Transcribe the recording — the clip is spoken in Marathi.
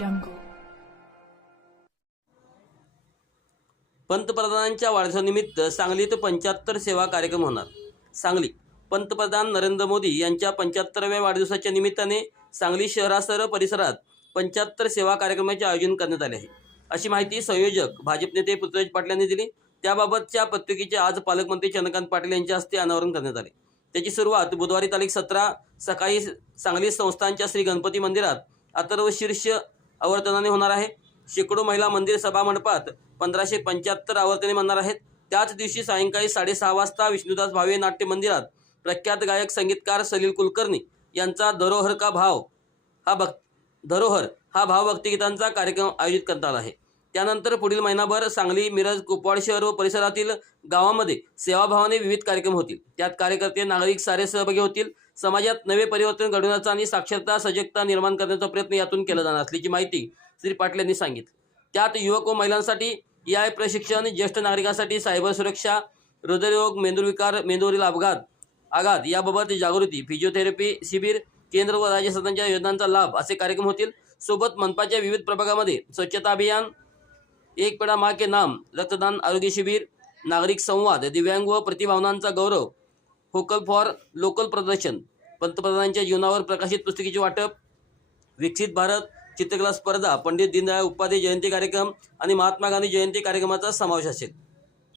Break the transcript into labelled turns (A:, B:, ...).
A: जंगल पंतप्रधानांच्या वाढदिवसानिमित्त सांगलीत पंच्याहत्तर सेवा कार्यक्रम होणार. सांगली पंतप्रधान नरेंद्र मोदी यांच्या पंच्याहत्तराव्या वाढदिवसाच्या निमित्ताने सांगली शहरासह परिसरात पंच्याहत्तर सेवा कार्यक्रमाचे आयोजन करण्यात आले आहे. अशी माहिती संयोजक भाजप नेते पृथ्वीराज पाटील यांनी दिली. त्याबाबतच्या पत्रिकेचे आज पालकमंत्री चंद्रकांत पाटील यांच्या हस्ते अनावरण करण्यात आले. त्याची सुरुवात बुधवारी तारीख सतरा सकाळी सांगली संस्थानच्या श्री गणपती मंदिरात अथर्व शीर्ष आवर्तनाने होणार आहे. शेकडो महिला मंदिर सभा मंडपात पंधराशे पंच्याहत्तर आवर्तने म्हणणार आहेत. त्याच दिवशी सायंकाळी साडेसहा वाजता विष्णुदास भावे नाट्य मंदिरात प्रख्यात गायक संगीतकार सलील कुलकर्णी यांचा धरोहर का भाव हा भक् धरोहर हा भावभक्तिगीतांचा कार्यक्रम आयोजित करणार आहे. त्यानंतर पुढील महिनाभर सांगली मिरज कुपवाड शहर व परिसरातील गावामध्ये सेवाभावाने विविध कार्यक्रम होतील. त्यात कार्यकर्ते नागरिक सारे सहभागी होतील. समाजात नवे परिवर्तन घडवण्याचा आणि साक्षरता सजगता निर्माण करण्याचा प्रयत्न यातून केला जाणार असल्याची माहिती श्री पाटील यांनी सांगितली. त्यात युवक व महिलांसाठी ए आय प्रशिक्षण ज्येष्ठ नागरिकांसाठी सायबर सुरक्षा हृदयरोग मेंदूविकार मेंदूवरील अपघात आघात याबाबत जागृती फिजिओथेरपी शिबिर केंद्र व राज्य सरकारच्या योजनांचा लाभ असे कार्यक्रम होतील. सोबत मनपाच्या विविध प्रभागामध्ये स्वच्छता अभियान एक पेडा मा के नाम रक्तदान आरोग्य शिबिर नागरिक संवाद दिव्यांग व प्रतिभावनांचा गौरव होकल फॉर लोकल प्रदर्शन पंतप्रधानांच्या जीवनावर प्रकाशित पुस्तकेचे वाटप विकसित भारत चित्रकला स्पर्धा पंडित दीनदयाळ उपाध्याय जयंती कार्यक्रम आणि महात्मा गांधी जयंती कार्यक्रमाचा समावेश असेल.